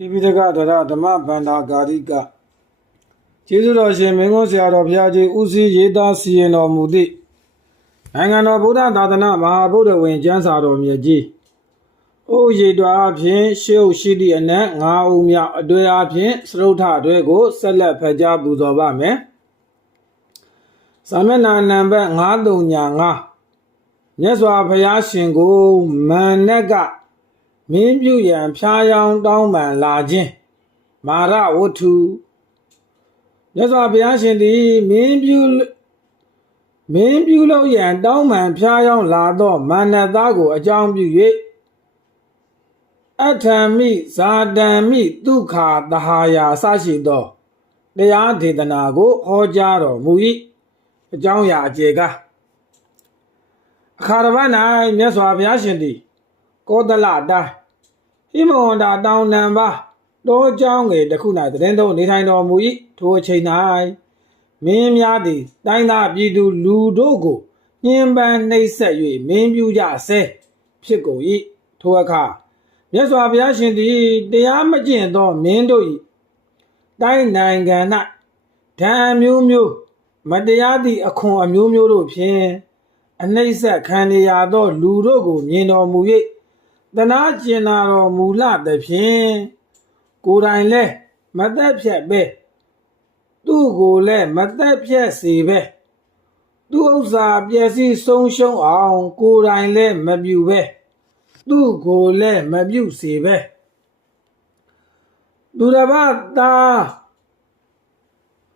တိပိဋကဒရဓမ္မဗန္ဒာဂာရိကကျေးဇူးတော်ရှင်မင်းကုန်းဆရာတော်ဘုရားကြီးဦးစီးရေးသားစီရင်တော်မူသည့်နိုင်ငံတော်ဗုဒ္ဓသာသနာမဟာဗုဒ္ဓဝင်ကျမ်းစာတော်မြတ်ကြီးအိုရေတော်အဖြစ်ရှေးဥရှိသည့်အနက်၅ဦးမြောက်အတွေ့အဖြစ်စရုထအတွေ့ကိုဆက်လက်ဖတ်ကြားပူဇော်ပါမယ်သာမဏေနံပါတ်935မြတ်စွာဘုရားရှင်ကိုမန်နက်က မင်းပြုရန်ဖျားယောင်းတောင်းပန်လာခြင်းမာရဝတ္ထုမြတ်စွာဘုရားရှင်သည်မင်းပြုမင်းပြုလို့ရန်တောင်းပန်ဖျားယောင်းလာသောမာနသားကိုအကြောင်းပြု၍အထံမိဇာတံမိဒုက္ခသဟာယာစရှိသောတရားဒေသနာကိုဟောကြားတော်မူ၏အကြောင်းအရာအကျေကအခါတစ်ပတ်၌မြတ်စွာဘုရားရှင်သည် ကောသလတိုင်းဟိမဝန္တာတောင်နံပါတောเจ้าငယ်တစ်ခု၌တရင်သုံးနေထိုင်တော်မူ၏ထိုအချိန်၌မင်းများသည် တိုင်းသားပြည်သူလူတို့ကိုညှဉ်းပန်းနှိပ်စက်၍မင်းပြူကြဆဲဖြစ်ကုန်၏ထိုအခါမြတ်စွာဘုရားရှင်သည်တရားမကျင့်သောမင်းတို့၏တိုင်းနိုင်ငံ၌ဓာန်မျိုးမျိုးမတရားသည့်အခွန်အမျိုးမျိုးတို့ဖြင့်အနှိမ့်ဆက်ခံရသောလူတို့ကိုမြင်တော်မူ၍ တနာကျင်နာတော်မူလသဖြင့်ကိုယ်တိုင်လည်းမသက်ဖြတ်ပဲသူ့ကိုလည်းမသက်ဖြတ်စေပဲသူ့ဥစ္စာပျက်စီးဆုံးရှုံးအောင် ကိုယ်တိုင်လည်းမပြုပဲသူ့ကိုလည်းမပြုစေပဲသူတစ်ပါးသား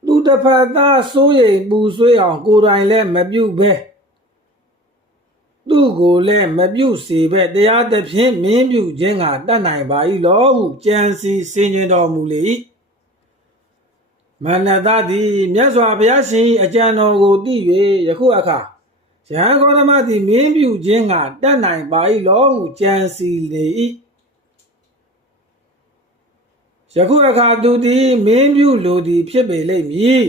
သူတစ်ဖက်သားစိုးရိမ်ပူဆွေးအောင်ကိုယ်တိုင်လည်းမပြုပဲ သူ့ကိုလည်းမပြုစေပဲတရားသဖြင့်မင်းပြုခြင်းကတတ်နိုင်ပါ၏လောဟုကြံစီဆင်ခြင်တော်မူလေ၏မနတသည်မြတ်စွာဘုရားရှင်၏အကြံတော်ကိုသိ၍ယခုအခါရဟန်းဂေါရမသည်မင်းပြုခြင်းကတတ်နိုင်ပါ၏လောဟုကြံစီလေ၏ယခုအခါသူသည်မင်းပြုလိုသည်ဖြစ်ပေလိမ့်မည်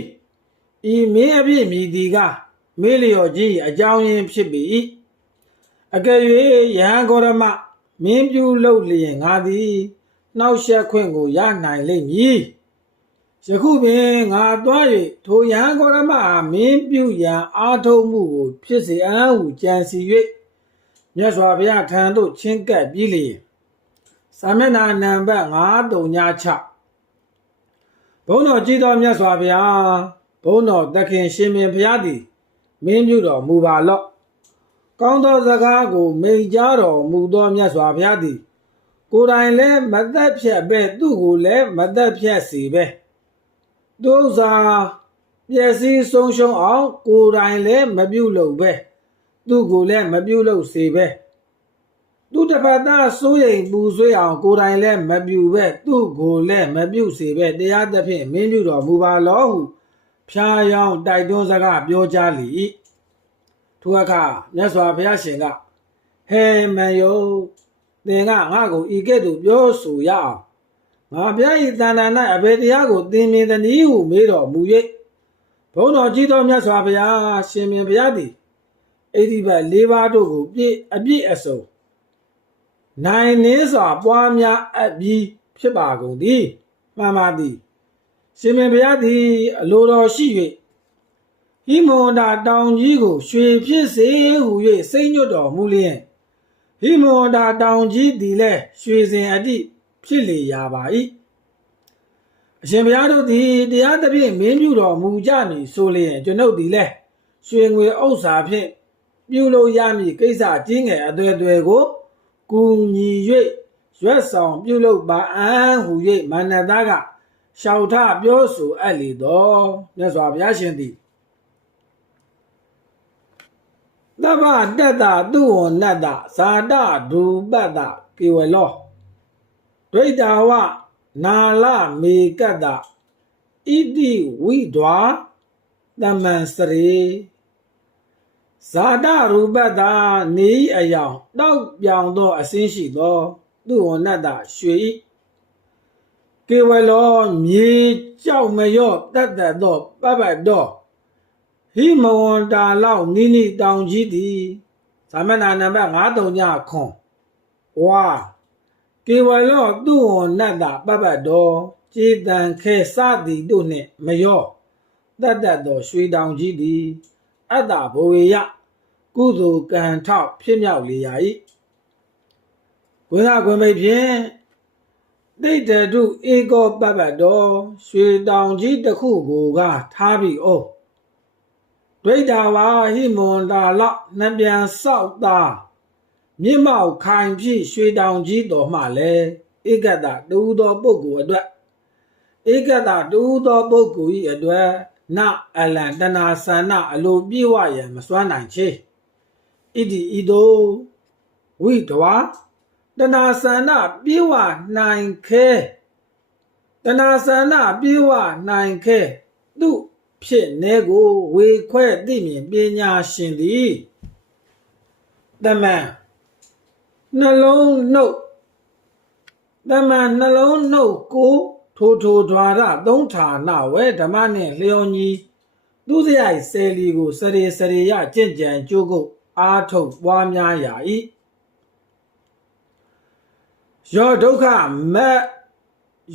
ဤမင်းအဖြစ်မြည်သည်ကမေးလျော်ခြင်း၏အကြောင်းရင်းဖြစ်ပေ၏ အကယ်၍ယဟန်ဂေါရမမင်းပြုလုပ်လျင်ငါသည်နှောက်ယှက်ခွင့်ကိုရနိုင်လိမ့်မည်ယခုပင်ငါသွား၍ထိုယဟန်ဂေါရမအားမင်းပြုရန်အားထုတ်မှုကို ဖြစ်စေအံ့ဟုကြံစီ၍မြတ်စွာဘုရားထံသို့ချဉ်ကပ်ပြီးလျင်သာမျက်နှာနံပါတ်936ဘုန်းတော်ကြည်တော်မြတ်စွာဘုရားဘုန်းတော်သခင်ရှင်မင်းဘုရားသည်မင်းပြုတော်မူပါလော့ ကောင်းသောစကားကိုမိန့်ကြားတော်မူသောမြတ်စွာဘုရားသည် ကိုယ်တိုင်လည်းမသက်ဖြတ်ပဲသူ့ကိုလည်းမသက်ဖြတ်စေပဲသူဥစ္စာပျက်စီးဆုံးရှုံးအောင် ကိုယ်တိုင်လည်းမပြုတ်လို့ပဲသူ့ကိုလည်းမပြုတ်လို့စေပဲသူတစ်ဖက်သားစိုးရိမ်ပူဆွေးအောင်ကိုယ်တိုင်လည်းမပြုတ်ပဲသူ့ကိုလည်းမပြုတ်စေပဲတရားသဖြင့်မင်းပြုတော်မူပါလောဟုဖျားယောင်းတိုက်တွန်းစကားပြောကြားလေ၏ ထိုအခါမြတ်စွာဘုရားရှင်ကဟဲမန်ယုသင်ကငါ့ကိုဤကဲ့သို့ပြောဆိုရအောင်ငါဘုရား၏တန်တန်၌အဘယ်တရားကိုသင်မြင်သနည်းဟုမေးတော်မူ၍ဘုန်းတော်ကြီးတော်မြတ်စွာဘုရားရှင်မြင်ဘုရားသည်ဣတိဘတ်၄ပါးတို့ကိုပြည့်အပြည့်အစုံနိုင်နှင်းစွာပွားများအပ်ပြီးဖြစ်ပါကုန်သည်မှန်ပါသည်ရှင်မြင်ဘုရားသည်အလိုတော်ရှိ၍ ဟိမဝန္တာတောင်ကြီးကိုရွှေဖြစ်စေဟု၍စိတ်ညွတ်တော်မူလျင်ဟိမဝန္တာတောင်ကြီးသည်လည်းရွှေစင်အတိဖြစ်လေရာပါ၏အရှင်ဘုရားတို့သည်တရားသဖြင့်မင်းပြုတော်မူကြမည်ဆိုလျင်ကျွန်ုပ်သည်လည်းရွှေငွေဥစ္စာဖြင့်ပြုလို့ရမည်ကိစ္စကြီးငယ်အသွယ်သွယ်ကိုကူညီ၍ရွက်ဆောင်ပြုလုပ်ပါအံ့ဟု၍မာနသားကရှောက်ထပြောဆိုအပ်လေတော့မြတ်စွာဘုရားရှင်သည် တဗ္ဗတတ္တသူဝနတ္တဇာတဒူပတ္တကေဝလောဒွိတာဝနာလမေကတ္တဣတိဝိဒွာတမန်စရေဇာတရူပတ္တနေဤအယောင်တောက်ပြောင်သောအစင်းရှိသောသူဝနတ္တရွှေဤကေဝလောမြေကြောက်မရော့တတ်တတ်သောပပတ်တော် ဟိမဝန္တာလောက်နိနိတောင်ကြီးသည်သာမဏေနံပါတ်939ခွန်ဝါကေဝလောသူဝနတ္တပပ္ပတော်ကျေတံခဲစသည်တို့နှင့်မရောတတ်တတ်သောရွှေတောင်ကြီးသည်အတ္တဘဝေယကုသိုလ်ကံထောက်ဖြစ်မြောက်လေရာ၏ဝိသကွန်မိတ်ဖြင့်တိတ်တတုဧကောပပ္ပတော်ရွှေတောင်ကြီးတစ်ခုကိုကထားပြီးဩ ဒွိတာဝါဟိမွန်တာလောက်နှပြန်ဆောက်သားမြင့်မောက်ခိုင်ပြည့်ရွှေတောင်ကြီးတော်မှလည်းဧကတတူသောပုဂ္ဂိုလ်အတွက်ဧကတတူသောပုဂ္ဂိုလ်၏အတွက်နအလံတနာဆန္ဒအလိုပြည့်ဝရန်မစွမ်းနိုင်ချေဣတိဤသို့ဝိတဝါတနာဆန္ဒပြေဝနိုင်ခဲတနာဆန္ဒပြေဝနိုင်ခဲသူ ဖြစ်နေကိုဝေခွဲ့သိမြင်ပညာရှင်သည်တမန်နှလုံးနှုတ်တမန်နှလုံးနှုတ်ကိုထိုထိုဓွာရသုံးဌာနဝဲဓမ္မနှင့်လျော်ညီသူစရိုက်ဆယ်လီကိုစရေစရေရကြင့်ကြံကြိုးကုပ်အားထုတ်ပွားများရာ၏ယောဒုက္ခမတ်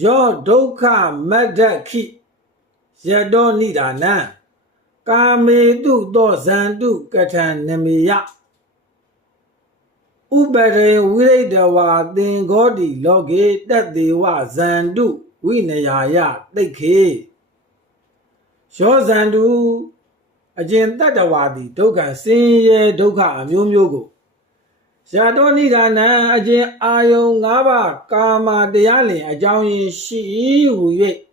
ယောဒုက္ခမတ္တခိ ယတောနိဒာနံကာမေတုသောဇန္တုကထံနမေယဥပရေဝိရိတဝါသင်္ဃောတိလောကေတတ္တေဝဇန္တုဝိနယာယတိတ်ခေယောဇန္တုအကျင်တတ္တဝါတိဒုက္ခဆင်းရဲဒုက္ခအမျိုးမျိုးကိုယာတောနိဒာနံအကျင်အာယုံ၅ပါးကာမတရားလင်အကြောင်းရင်းရှိဟု၍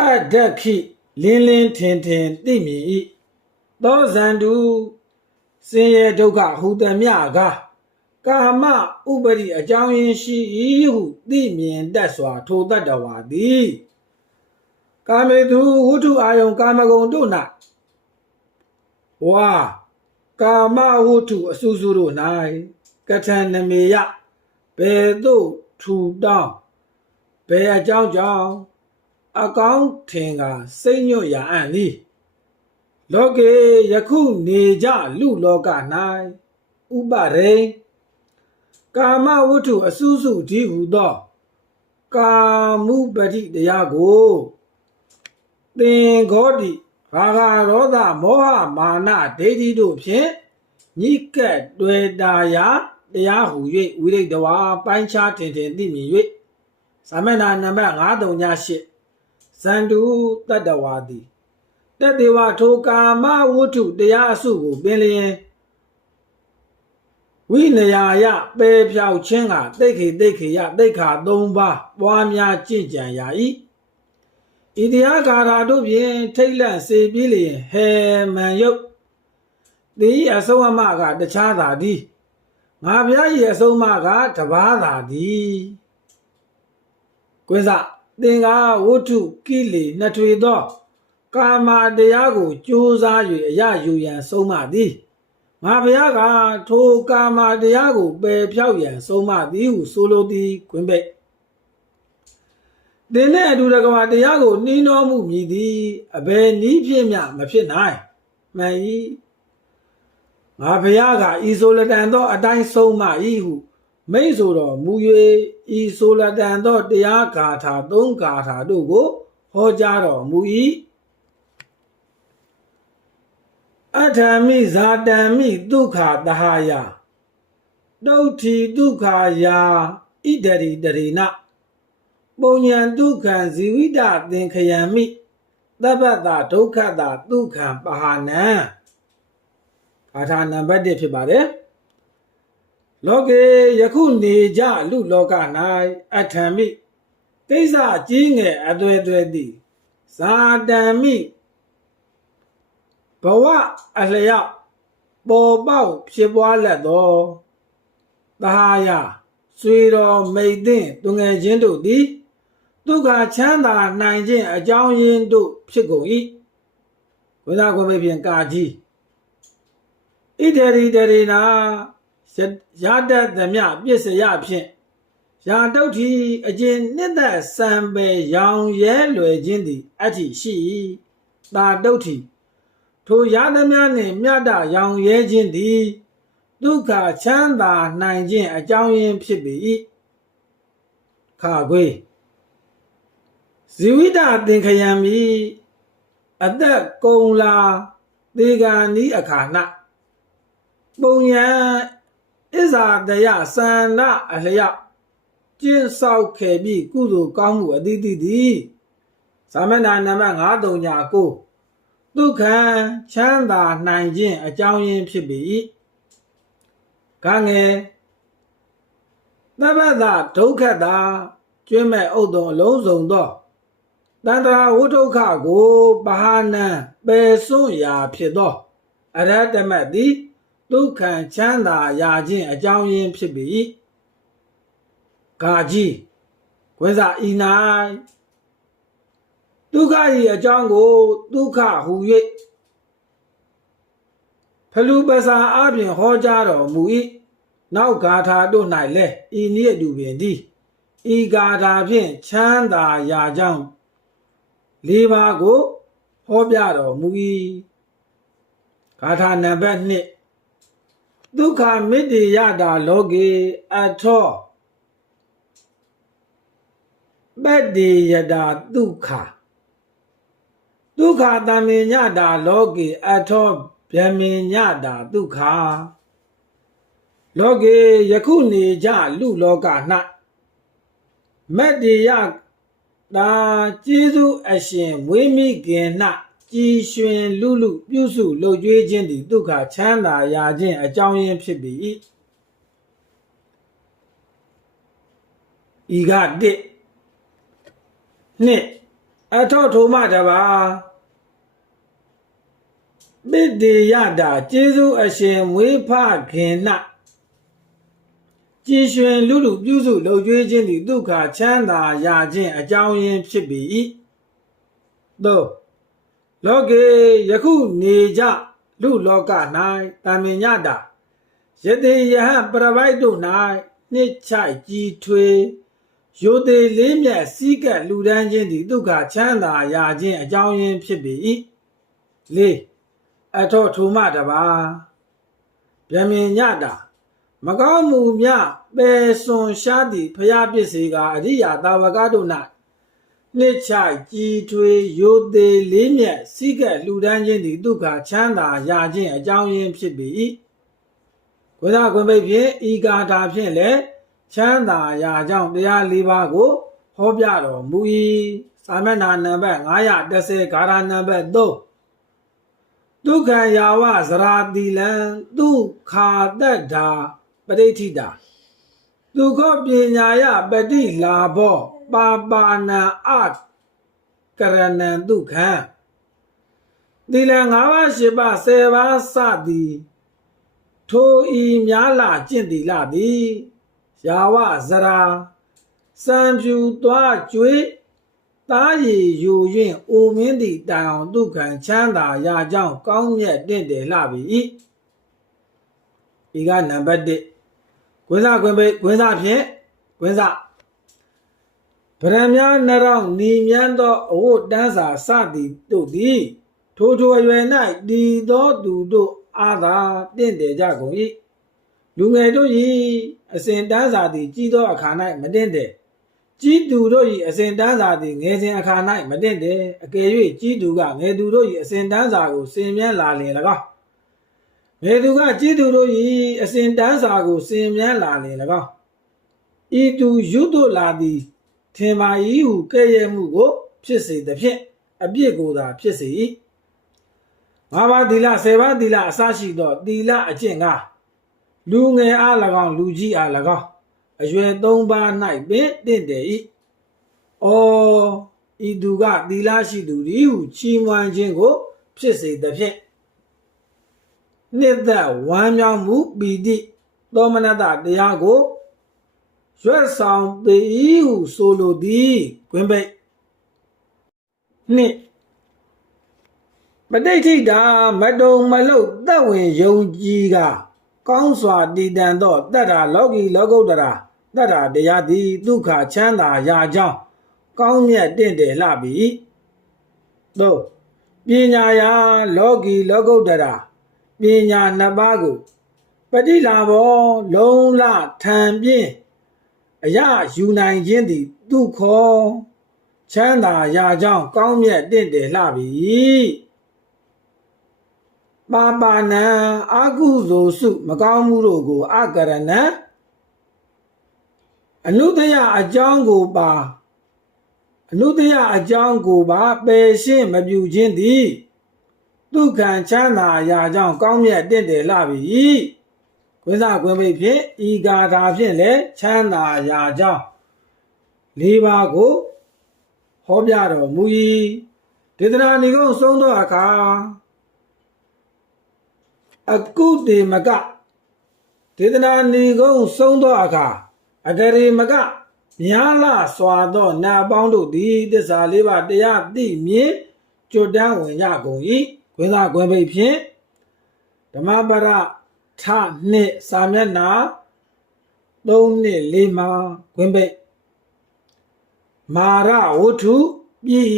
အဒ္ဒခိလင်းလင်းထင်ထင်သိမြင်၏သောဇန္တုဆင်းရဲဒုက္ခဟူသည်မြကကာမဥပရိအကြောင်းရင်းရှိ၏ဟုသိမြင်တတ်စွာ ထိုတတ္တဝါသည်ကာမေတုဝတ္ထုအာယုံကာမဂုဏ်တို့၌ဝါကာမဝတ္ထုအစုစုတို့၌ကထံနမေယဘယ်သို့ထူတောင်းဘယ်အကြောင်းကြောင့် အကောင်းထင်ကစိတ်ညွတ်ရာအံ့သည်လောကေယခုနေကြလူလောက၌ဥပရိကာမဝတ္ထုအစုစုဒီဟုသော ကာမှုပတိတရားကိုသင်္ဃောတိဘာဂရောသမောဟမာနဒိဋ္ဌိတို့ဖြင့်ညိကက်တွေ့တာရာတရားဟု၍ဝိရိတဝါပိုင်းခြားတင်တင်သိမြင်၍သာမဏေနံပါတ်938 ဇန္တုတတ္တဝါတိတတေဝထိုကာမဝတ္ထုတရားအစုကိုပင်လျင်ဝိနယာယပေဖြောက်ခြင်းကတိတ်ခေတိတ်ခေယတိတ်ခါ၃ပါးပွားများကြင့်ကြံရာ၏ဣတိယဂါရာတို့ဖြင့်ထိတ်လန့်စေပြီးလျင်ဟေမန်ယုတ်ဒီအဆုံးအမကတခြားသာသည်ငါဘုရား၏အဆုံးအမကတပါးသာသည်ကွင်းစ သင်္ကာဝတ္ထုကိလေနှစ်ထွေသော ကာမတရားကိုကြိုးစား၍အရယူရန်ဆုံးမသည်ငါဘုရားကထိုကာမတရားကိုပယ်ဖြောက်ရန်ဆုံးမသည်ဟုဆိုလိုသည်ခွင်ပိတ်သင်နဲ့အတူတကမာတရားကိုနှီးနှောမှုမြည်သည်အဘယ်နည်းဖြင့်မျှမဖြစ်နိုင်မှန်၏ငါဘုရားကဤဆိုလတန်သောအတိုင်းဆုံးမ၏ဟု မိတ်ဆိုတော်မူ၍ဤဆိုလတန်သောတရားဂါထာသုံးဂါထာတို့ကိုဟောကြားတော်မူ၏အထာမိဇာတံမိဒုက္ခတဟယတုဋ္ဌိဒုက္ခယာဣဒရိတရိနပုံညာဒုက္ခံဇီဝိတသင်္ခယံမိသဗ္ဗတာဒုက္ခတာဒုက္ခံပဟာနံဘာသာနံပါတ်1ဖြစ်ပါတယ် လောကေယခုနေကြလူလောက၌အထံမိကိစ္စကြီးငယ်အသွဲသွဲသည်ဇာတံမိဘဝအလျောက်ပေါ်ပေါက်ဖြစ်ပွားလက်သောတဟာယဆွေတော်မိတ်သိသူငယ်ချင်းတို့သည်ဒုက္ခချမ်းသာနိုင်ခြင်းအကြောင်းရင်းတို့ဖြစ်ကုန်၏ဝိသကွန်မေဖြင့်ကာကြီးဣတရိတရိနာ ရတတ်သမျှပြစ္ဆယဖြင့်ရာတုတ်ထီအကျဉ်နှစ်သက်စံပယ်ရောင်ရဲလွယ်ခြင်းသည်အတ္တိရှိ၏တာတုတ်ထီထိုရသမျှနှင့်မြတ်တရောင်ရဲခြင်းသည်ဒုက္ခချမ်းသာနိုင်ခြင်းအကြောင်းရင်းဖြစ်ပေ၏ခါခွေဇီဝိတသင်္ခယံမီအသက်ကုံလာသေဂာနီးအခါ၌ပုံ ယံဣဇာတယသန္ဒအလျောက်ကျင့်ဆောက်ခဲ့ပြီးကုသိုလ်ကောင်းမှုအသီးသီးသည်သာမဏေနံပါတ်939ဒုက္ခံချမ်းသာနိုင်ခြင်းအကြောင်းရင်းဖြစ်ပေ၏ကံငယ်သဗ္ဗတဒုက္ခတာကျွမ်းမဲ့ဥဒ္ဒံအလုံးစုံသောတန္တရာဝုဒုက္ခကိုပဟာနံပယ်စွန့်ရာဖြစ်သောအရဟတမတ်သည် ဒုက္ခံချမ်းသာရာခြင်းအကြောင်းရင်းဖြစ်ပေ၏ကာကြီးဝိဇာဤ၌ဒုက္ခ၏အကြောင်းကိုဒုက္ခဟူ၍ဖလူပစာအပြင်ဟောကြားတော်မူ၏နောက်ဂါထာတို့၌လည်းဤနည်းအတူပင်သည်ဤဂါထာဖြင့်ချမ်းသာရာကြောင်းလေးပါးကိုဟောပြတော်မူ၏ဂါထာနံပါတ်1 ဒုက္ခမိတ္တိယတာလောကေအထောပတ္တိယတာဒုက္ခဒုက္ခတမင်ညတာလောကေအထောဗျမင်ညတာဒုက္ခလောကေယခုနေကြလူလောက၌မတ္တိယတာကျေးဇူးအရှင်မွေးမိခင်၌ ကြည်ရွှင်လူလူပြုစုလှုပ်ကြွေးခြင်းသည်ဒုက္ခချမ်းသာရာခြင်းအကြောင်းရင်းဖြစ်ပေ၏ဤကတစ်နှစ်အထောထုံမတပါပိတ္တိယတာကျေးဇူးအရှင်မွေးဖခင်၌ကြည်ရွှင်လူလူပြုစုလှုပ်ကြွေးခြင်းသည်ဒုက္ခချမ်းသာရာခြင်းအကြောင်းရင်းဖြစ်ပေ၏သို့ လောကေယခုနေကြလူလောက၌တာမင်ညတာယတိယဟပရပိုက်တို့၌နှစ်ချိုက်ကြီးထွေယိုသေးလေးမြတ်စီးကပ်လူဒန်းခြင်းသည်ဒုက္ခချမ်းသာရာခြင်းအကြောင်းရင်းဖြစ်ပေ၏လေးအထောထူမတပါဗျမင်ညတာမကောင်းမှုမြပယ်စွန်ရှားသည့်ဖျားပစ္စည်းကအရိယာတာဝကတို့၌ နှစ်ချိုက်ကြီးထွေယိုသေးလေးမြတ်စီးကပ်လူဒန်းခြင်းသည်ဒုက္ခချမ်းသာရာခြင်းအကြောင်းရင်းဖြစ်ပေ၏ကိုယ်သာကွန်ပိတ်ဖြင့်ဤကာတာဖြင့်လည်းချမ်းသာရာကြောင့်တရား၄ပါးကိုဟောပြတော်မူ၏စာမျက်နှာနံပါတ်930ဂါရနံပါတ်3ဒုက္ခယာဝဇရာတိလံဒုက္ခတတ္တာပရိဋ္ဌိတာဒုက္ခပညာယပတိလာဘော ပါပါဏံအကရဏံဒုက္ခံသီလ၅ပါး၈ပါး၁၀ပါးစသည်ထိုဤများလာကျင့်သီလသည်ယာဝဇရာစံဖြူသွားကျွေးသားရည်ယူရင်အိုမင်းသည့်တိုင်အောင်ဒုက္ခံချမ်းသာရာကြောင့်ကောင်းမြတ်တင့်တယ်လှပြီဤကနံပါတ်1ကွင်းစားကွင်းပိတ်ကွင်းစားဖြင့်ကွင်းစား ဗရမများနှရောင်းနီမြန်းသောအဝတ်တန်းစာစသည်တို့သည်ထိုထိုအရွယ်၌တည်သောသူတို့အားသာတင့်တယ်ကြကုန်၏လူငယ်တို့၏အစဉ်တန်းစာသည်ကြီးသောအခါ၌မတင့်တယ်ကြီးသူတို့၏အစဉ်တန်းစာသည်ငယ်စဉ်အခါ၌မတင့်တယ်အကယ်၍ကြီးသူကငယ်သူတို့၏အစဉ်တန်းစာကိုစင်မြန်းလာလျင်၎င်းငယ်သူကကြီးသူတို့၏အစဉ်တန်းစာကိုစင်မြန်းလာလျင်၎င်းဤသူရွတ်တို့လာသည် ထင်ပါ၏ဟုကဲ့ရဲ့မှုကို ဖြစ်စေသဖြင့်အပြစ်ကိုသာဖြစ်စေ၏ငါးပါးသီလဆယ်ပါးသီလအစရှိသောသီလအကျင့်ကားလူငယ်အား၎င်းလူကြီးအား၎င်းအရွယ်သုံးပါး၌ပင်တင့်တယ်၏။အော်ဤသူကသီလရှိသူသည်ဟုချီးမွမ်းခြင်းကို ဖြစ်စေသဖြင့်နှစ်သက်ဝမ်းမြောက်မှုပီတိသောမနတတရားကို ရွတ်ဆောင်ပေ၏ဟုဆိုလိုသည်ကွင်းပိတ်နှစ်ပဋိဋ္ဌိတာမတုံမလုတ်သက်ဝင်ယုံကြည်ကကောင်းစွာတည်တံ့သောတတ္ထာလောကီလောကုတ္တရာတတ္ထာတရားသည်ဒုက္ခချမ်းသာရာကြောင်းကောင်းမြတ်တင့်တယ်လှပြီသို့ပညာယာလောကီလောကုတ္တရာပညာနှစ်ပါးကိုပฏิလာဘော လုံးလထံပြင်း အရယူနိုင်ခြင်းသည်သူခေါ်ချမ်းသာရာကြောင့်ကောင်းမြတ်တင့်တယ်လှပြီပါပါဏံအာကုသိုလ်စုမကောင်းမှုတို့ကိုအကရဏံအနုတယအကြောင်းကိုပါအနုတယအကြောင်းကိုပါပယ်ရှင်းမပြုခြင်းသည်ဒုက္ခံချမ်းသာရာကြောင့်ကောင်းမြတ်တင့်တယ်လှပြီ ကွင်းစားကွင်းပိတ်ဖြင့်ဤဂါထာဖြင့်လည်းချမ်းသာရာကြောင်းလေးပါးကိုဟောပြတော်မူ၏ဒေသနာနိဂုံးဆုံးသောအခါအကုတေမကဒေသနာနိဂုံးဆုံးသောအခါအဂရေမကများလာစွာသောနာအပေါင်းတို့သည်တစ္ဆာလေးပါးတရားသိမြင်ကြွတန်းဝင်ကြကုန်၏ခွင်းသာခွင်းပိတ်ဖြင့်ဓမ္မပရ ထနှစ်စာမျက်နှာ3နှစ်4မှာခွင်းပိတ်မာရဝတ္ထုပြည်